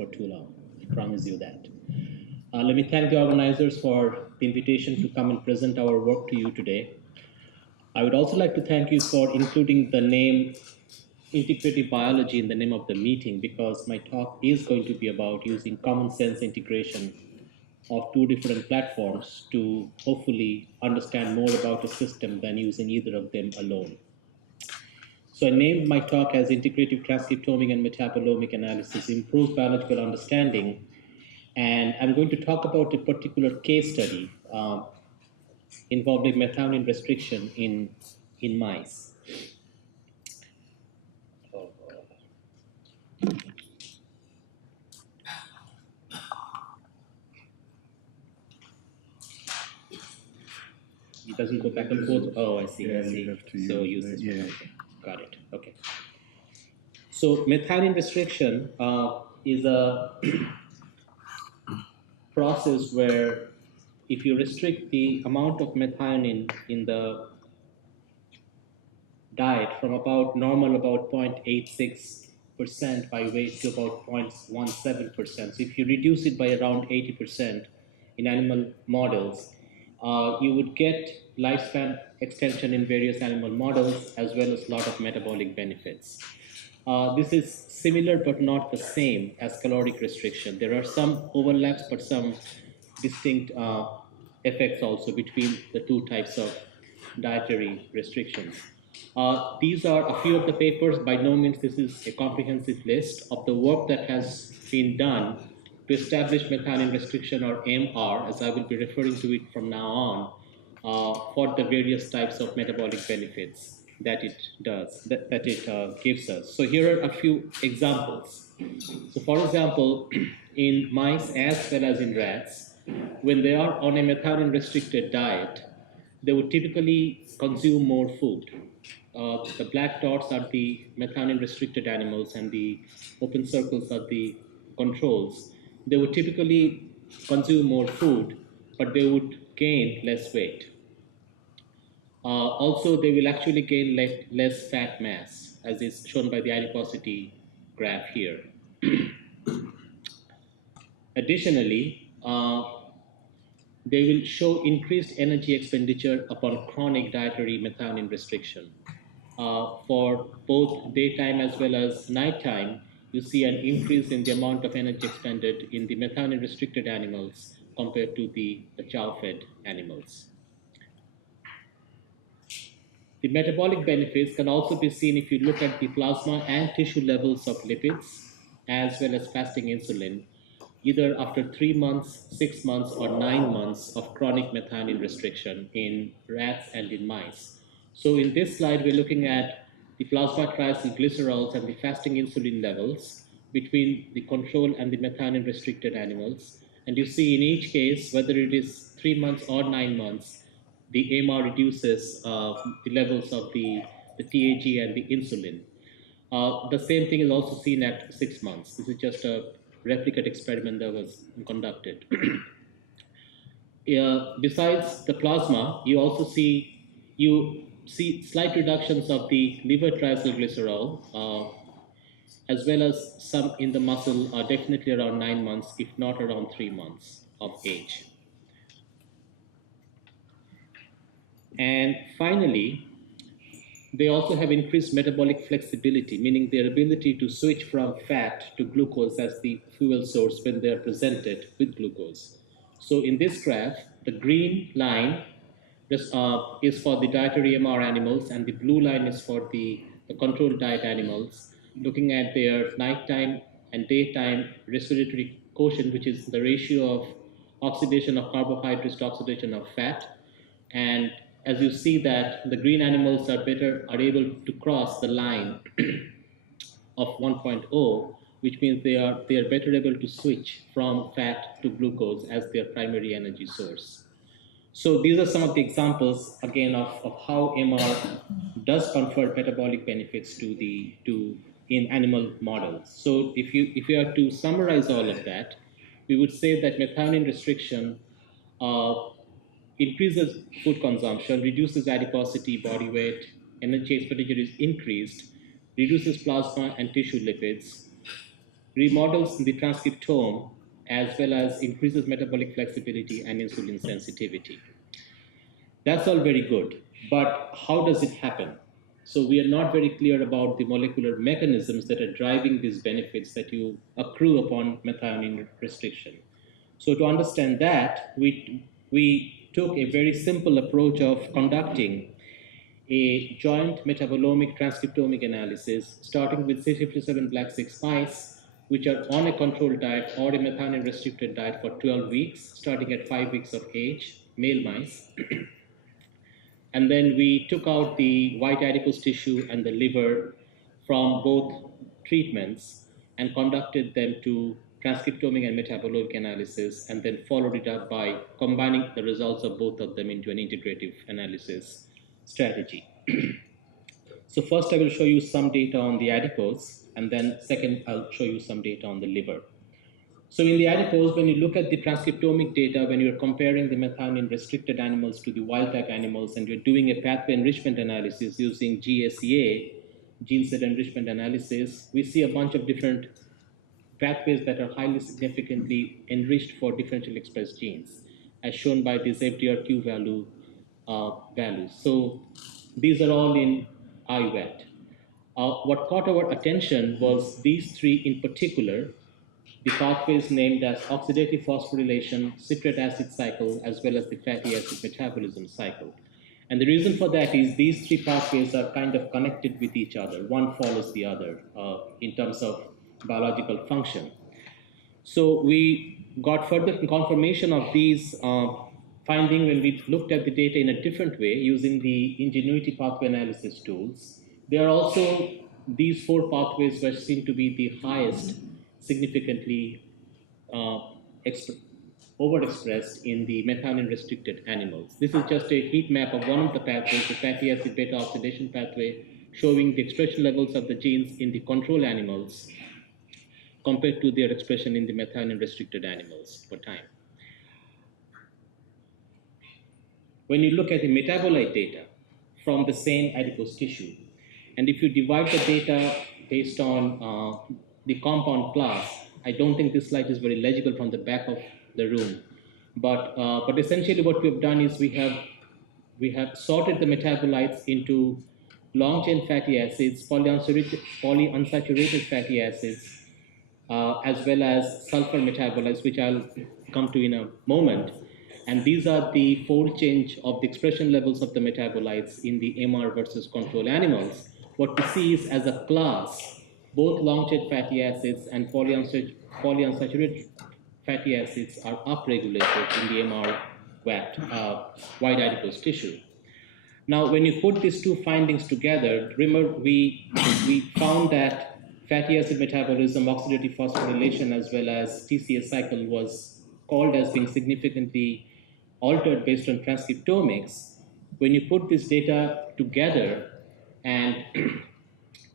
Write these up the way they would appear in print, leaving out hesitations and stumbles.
for too long. I promise you that. Let me thank the organizers for the invitation to come and present our work to you today. I would also like to thank you for including the name Integrative Biology in the name of the meeting, because my talk is going to be about using common sense integration of two different platforms to hopefully understand more about a system than using either of them alone. So I named my talk as Integrative Transcriptomic and Metabolomic Analysis, Improves Biological Understanding. And I'm going to talk about a particular case study involving methionine restriction in mice. It doesn't go back and forth. Oh, I see. I see. So use this one. Okay. Got it. Okay. So methionine restriction is a process where if you restrict the amount of methionine in the diet from about normal about 0.86% by weight to about 0.17%. So if you reduce it by around 80% in animal models, you would get lifespan extension in various animal models as well as a lot of metabolic benefits. This is similar but not the same as caloric restriction. There are some overlaps but some distinct effects also between the two types of dietary restrictions. These are a few of the papers. By no means this is a comprehensive list of the work that has been done to establish methionine restriction, or MR, as I will be referring to it from now on, for the various types of metabolic benefits that it does, that it gives us. So here are a few examples. So for example, in mice as well as in rats, when they are on a methionine restricted diet, they would typically consume more food. The black dots are the methionine restricted animals and the open circles are the controls. They would typically consume more food, but they would gain less weight. Also, they will actually gain less fat mass, as is shown by the adiposity graph here. Additionally, they will show increased energy expenditure upon chronic dietary methionine restriction. For both daytime as well as nighttime, you see an increase in the amount of energy expended in the methionine restricted animals compared to the chow-fed animals. The metabolic benefits can also be seen if you look at the plasma and tissue levels of lipids as well as fasting insulin, either after 3 months, 6 months, or 9 months of chronic methionine restriction in rats and in mice. So in this slide, we're looking at the plasma triacylglycerols and the fasting insulin levels between the control and the methionine restricted animals. And you see in each case, whether it is 3 months or 9 months, the MR reduces the levels of the TAG and the insulin. The same thing is also seen at 6 months. This is just a replicate experiment that was conducted. Besides the plasma, you see slight reductions of the liver triacylglycerol, as well as some in the muscle, are definitely around 9 months, if not around 3 months of age. And finally, they also have increased metabolic flexibility, meaning their ability to switch from fat to glucose as the fuel source when they are presented with glucose. So in this graph, the green line is for the dietary MR animals, and the blue line is for the controlled diet animals, looking at their nighttime and daytime respiratory quotient, which is the ratio of oxidation of carbohydrates to oxidation of fat. And as you see that the green animals are able to cross the line of 1.0, which means they are better able to switch from fat to glucose as their primary energy source. So these are some of the examples again of how MR does confer metabolic benefits in animal models. So if you are to summarize all of that, we would say that methionine restriction increases food consumption, reduces adiposity, body weight, energy expenditure is increased, reduces plasma and tissue lipids, remodels the transcriptome, as well as increases metabolic flexibility and insulin sensitivity. That's all very good, but how does it happen? So we are not very clear about the molecular mechanisms that are driving these benefits that you accrue upon methionine restriction. So to understand that, we took a very simple approach of conducting a joint metabolomic transcriptomic analysis, starting with C57 black 6 mice, which are on a controlled diet or a methionine restricted diet for 12 weeks, starting at 5 weeks of age, male mice. And then we took out the white adipose tissue and the liver from both treatments and conducted them to transcriptomic and metabolomic analysis, and then followed it up by combining the results of both of them into an integrative analysis strategy. So first I will show you some data on the adipose, and then second I'll show you some data on the liver. So in the adipose, when you look at the transcriptomic data, when you're comparing the methionine restricted animals to the wild type animals, and you're doing a pathway enrichment analysis using GSEA, gene set enrichment analysis, we see a bunch of different pathways that are highly significantly enriched for differentially expressed genes, as shown by these FDRQ values. So these are all in IWET. What caught our attention was these three in particular, the pathways named as oxidative phosphorylation, citric acid cycle, as well as the fatty acid metabolism cycle. And the reason for that is these three pathways are kind of connected with each other. One follows the other in terms of biological function. So we got further confirmation of these findings when we looked at the data in a different way using the Ingenuity pathway analysis tools. There are also these four pathways which seem to be the highest significantly overexpressed in the methionine restricted animals. This is just a heat map of one of the pathways, the fatty acid beta oxidation pathway, showing the expression levels of the genes in the control animals compared to their expression in the methionine restricted animals for time. When you look at the metabolite data from the same adipose tissue, and if you divide the data based on the compound class, I don't think this slide is very legible from the back of the room, but essentially what we have done is we have sorted the metabolites into long chain fatty acids, polyunsaturated fatty acids, as well as sulfur metabolites, which I'll come to in a moment. And these are the fold change of the expression levels of the metabolites in the MR versus control animals. What we see is, as a class, both long chain fatty acids and polyunsaturated fatty acids are upregulated in the MR white adipose tissue. Now, when you put these two findings together, remember we found that fatty acid metabolism, oxidative phosphorylation, as well as TCA cycle was called as being significantly altered based on transcriptomics. When you put this data together and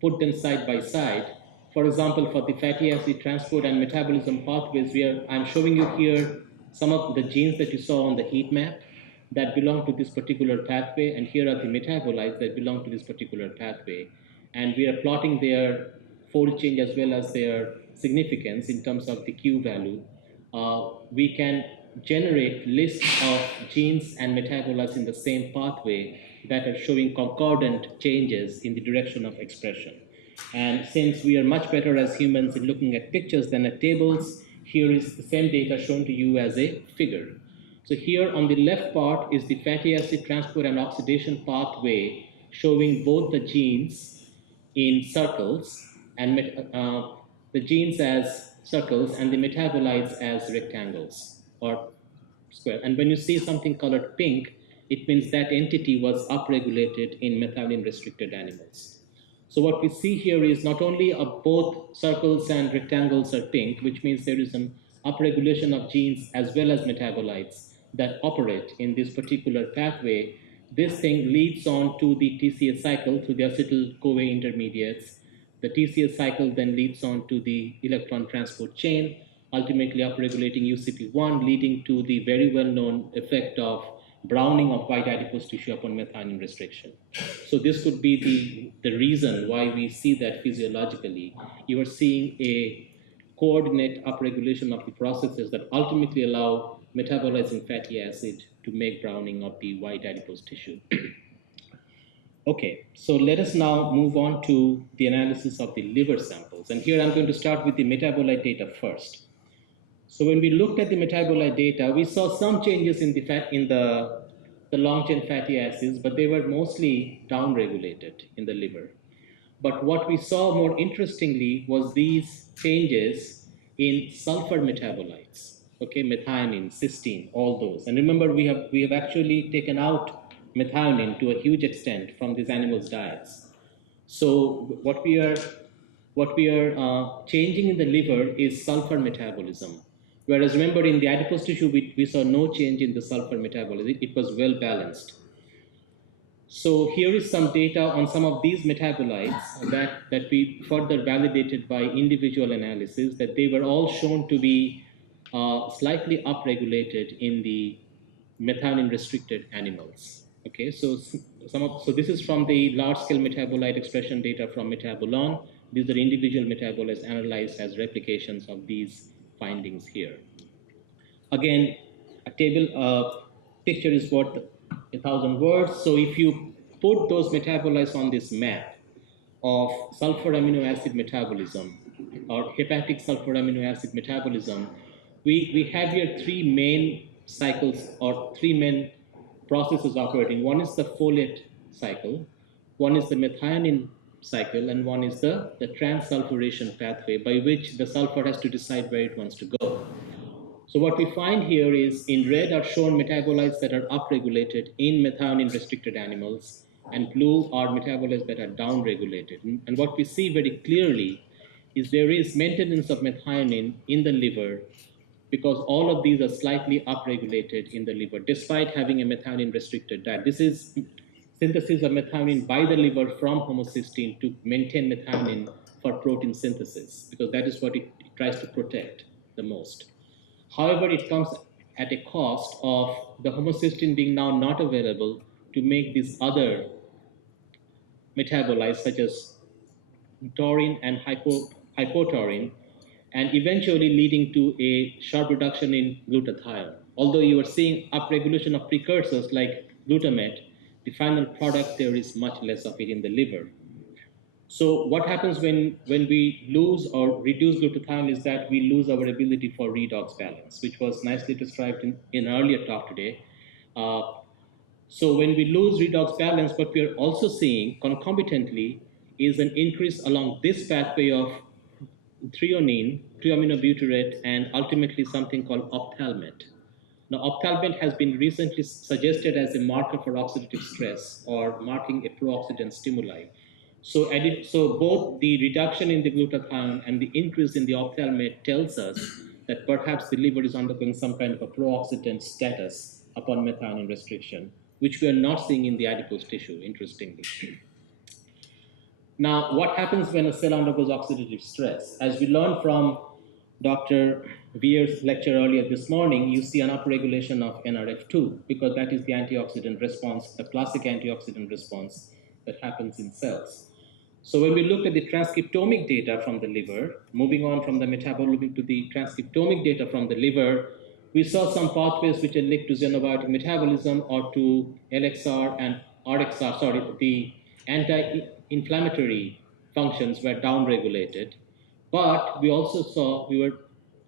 put them side by side, for example, for the fatty acid transport and metabolism pathways, I'm showing you here some of the genes that you saw on the heat map that belong to this particular pathway, and here are the metabolites that belong to this particular pathway. And we are plotting their fold change as well as their significance in terms of the Q value. We can generate lists of genes and metabolites in the same pathway that are showing concordant changes in the direction of expression. And since we are much better as humans in looking at pictures than at tables, here is the same data shown to you as a figure. So here on the left part is the fatty acid transport and oxidation pathway showing both the genes in circles and the genes as circles and the metabolites as rectangles or square. And when you see something colored pink, it means that entity was upregulated in methionine restricted animals. So what we see here is not only both circles and rectangles are pink, which means there is an upregulation of genes as well as metabolites that operate in this particular pathway. This thing leads on to the TCA cycle through the acetyl-CoA intermediates. The TCA cycle then leads on to the electron transport chain, ultimately upregulating UCP1, leading to the very well-known effect of browning of white adipose tissue upon methionine restriction. So this could be the reason why we see that physiologically. You are seeing a coordinate upregulation of the processes that ultimately allow metabolizing fatty acid to make browning of the white adipose tissue. Okay, so let us now move on to the analysis of the liver samples. And here I'm going to start with the metabolite data first. So when we looked at the metabolite data, we saw some changes in the fat in the long chain fatty acids, but they were mostly downregulated in the liver. But what we saw more interestingly was these changes in sulfur metabolites, okay, methionine, cysteine, all those. And remember, we have actually taken out methionine to a huge extent from these animals' diets. So what we are changing in the liver is sulfur metabolism. Whereas remember, in the adipose tissue, we saw no change in the sulfur metabolism. It was well balanced. So here is some data on some of these metabolites that we further validated by individual analysis, that they were all shown to be slightly upregulated in the methionine restricted animals. Okay, so this is from the large scale metabolite expression data from Metabolon. These are individual metabolites analyzed as replications of these findings here. Again, a table picture is worth 1,000 words. So if you put those metabolites on this map of sulfur amino acid metabolism or hepatic sulfur amino acid metabolism, we have here three main cycles or three main processes operating. One is the folate cycle, one is the methionine cycle, and one is the transsulfuration pathway by which the sulfur has to decide where it wants to go. So what we find here is in red are shown metabolites that are upregulated in methionine restricted animals, and blue are metabolites that are downregulated. And what we see very clearly is there is maintenance of methionine in the liver because all of these are slightly upregulated in the liver despite having a methionine restricted diet. This is synthesis of methionine by the liver from homocysteine to maintain methionine for protein synthesis, because that is what it tries to protect the most. However, it comes at a cost of the homocysteine being now not available to make these other metabolites such as taurine and hypotaurine, and eventually leading to a sharp reduction in glutathione. Although you are seeing upregulation of precursors like glutamate, the final product there is much less of it in the liver. So what happens when we lose or reduce glutathione is that we lose our ability for redox balance, which was nicely described in earlier talk today. So when we lose redox balance, what we are also seeing concomitantly is an increase along this pathway of threonine, threoaminobutyrate, and ultimately something called ophthalmate. Now, ophthalmate has been recently suggested as a marker for oxidative stress or marking a pro-oxidant stimuli. So both the reduction in the glutathione and the increase in the ophthalmate tells us that perhaps the liver is undergoing some kind of a pro-oxidant status upon methionine restriction, which we are not seeing in the adipose tissue, interestingly. Now, what happens when a cell undergoes oxidative stress? As we learned from Dr. Weir's lecture earlier this morning, you see an upregulation of NRF2 because that is the antioxidant response, the classic antioxidant response that happens in cells. So when we looked at the transcriptomic data from the liver, moving on from the metabolomic to the transcriptomic data from the liver, we saw some pathways which are linked to xenobiotic metabolism or to LXR and RXR, the anti-inflammatory functions were downregulated. But we also saw, we were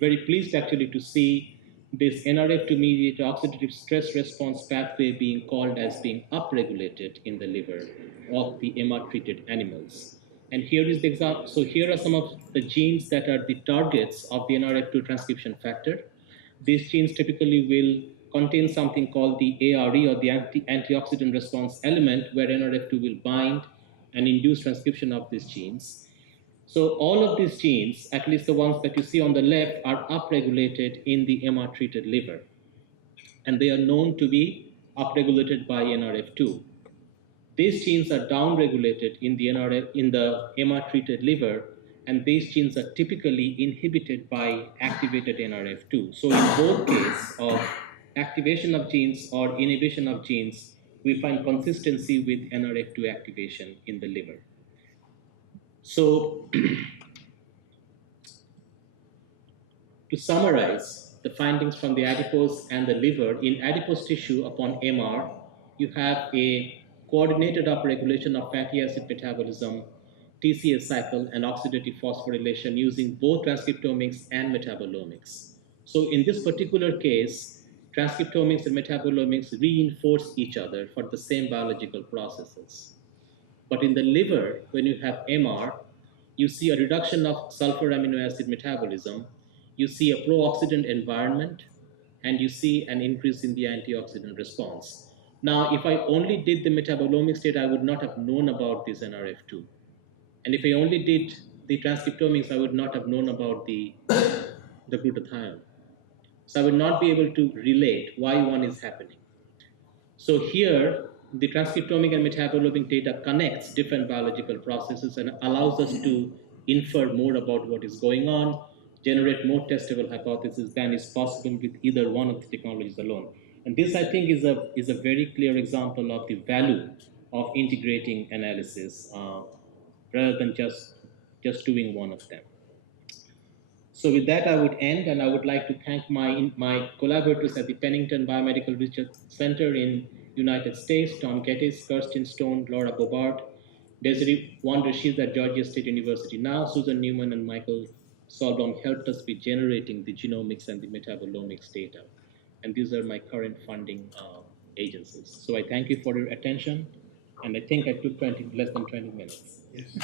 very pleased actually to see this NRF2 mediated oxidative stress response pathway being called as being upregulated in the liver of the MR treated animals. And here is the example. So here are some of the genes that are the targets of the NRF2 transcription factor. These genes typically will contain something called the ARE or the antioxidant response element, where NRF2 will bind and induce transcription of these genes. So all of these genes, at least the ones that you see on the left, are upregulated in the MR treated liver. And they are known to be upregulated by NRF2. These genes are downregulated in the MR treated liver, and these genes are typically inhibited by activated NRF2. So in both cases of activation of genes or inhibition of genes, we find consistency with NRF2 activation in the liver. So To summarize the findings from the adipose and the liver, in adipose tissue upon MR, you have a coordinated upregulation of fatty acid metabolism, TCA cycle, and oxidative phosphorylation using both transcriptomics and metabolomics. So in this particular case, transcriptomics and metabolomics reinforce each other for the same biological processes. But in the liver, when you have MR, you see a reduction of sulfur amino acid metabolism, you see a pro-oxidant environment, and you see an increase in the antioxidant response. Now, if I only did the metabolomics data, I would not have known about this NRF2. And if I only did the transcriptomics, I would not have known about the glutathione. So I would not be able to relate why one is happening. So here, the transcriptomic and metabolomic data connects different biological processes and allows us to infer more about what is going on, generate more testable hypotheses than is possible with either one of the technologies alone. And this, I think, is a very clear example of the value of integrating analysis rather than just doing one of them. So with that, I would end, and I would like to thank my collaborators at the Pennington Biomedical Research Center in United States, Tom Geddes, Kirsten Stone, Laura Bobart, Desiree Wander, she's at Georgia State University now, Susan Newman and Michael Solblom helped us with generating the genomics and the metabolomics data. And these are my current funding agencies. So I thank you for your attention, and I think I took less than 20 minutes. Yes.